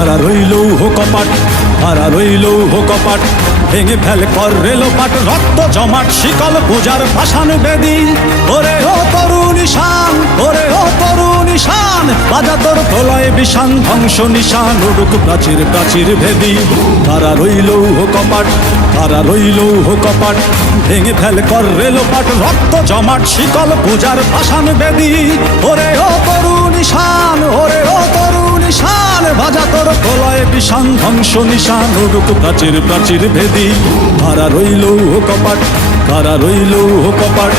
কারা রইল কপাট, কারা রইল কপাট, ভেঙে ফেল কর রেলোপাট, রক্ত জমাট শিকল পূজার পাষাণ বেদী। ওরে ও তরু নিশান, ওরে ও তরু নিশান, বাজা তোর প্রলয় বিষান, ধ্বংস নিশান উড়ুক প্রাচীর প্রাচীর ভেদী। কারা রইল কপাট, কারা রইল কপাট, ভেঙে ফেল কর রেলোপাট, রক্ত জমাট শিকল পূজার পাষাণ বেদী। ওরে ও তরু নিশান, ওরে ও তরু নিশান, বাজা তোর প্রলয় বিষান, ধ্বংস নিশান উড়ুক প্রাচীর প্রাচীর ভেদী। কারা রইল কপাট, কারা রইল কপাট।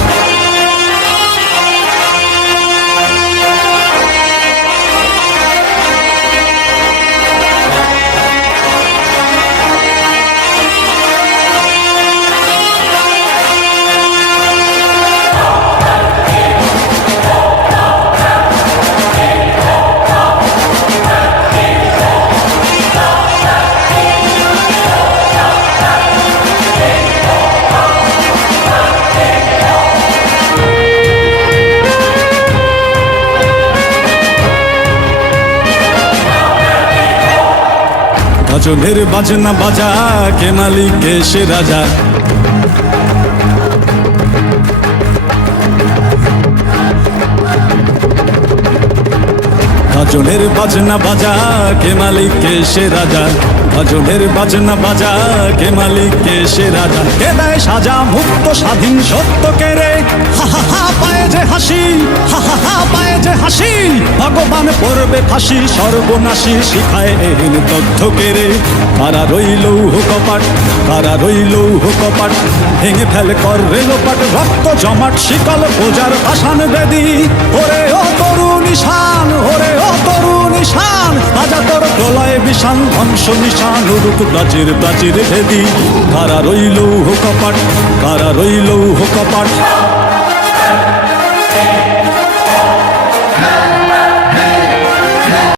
গজলের বাজনা বাজা, কে মালিক কে সে রাজা। গজলের বাজনা বাজা, কে মালিক কে সে রাজা। গজলের বাজনা বাজা, কে মালিক কে সে রাজা। কে দেয় সাজা মুক্ত স্বাধীন সত্য কে রে, হা হা হা পায়ে যে হাসি, হা হা হা পায়ে যে হাসি। ভগবান পড়বে ফাঁসি, সর্বনাশী শিখায় এহীন তথ্য কে রে। কারা রইল কপাট, কারা রইল কপাট, ভেঙে ফেল কর রেলোপাট, রক্ত জমাট শিকল পূজার পাষাণ বেদী। ওরে ও তরু নিশান, ওরে ও তরু নিশান, বাজা তোর প্রলয় বিষান, ধ্বংস নিশান উড়ুক প্রাচীর প্রাচীর ভেদী। কারা রইল কপাট, কারা রইল কপাট।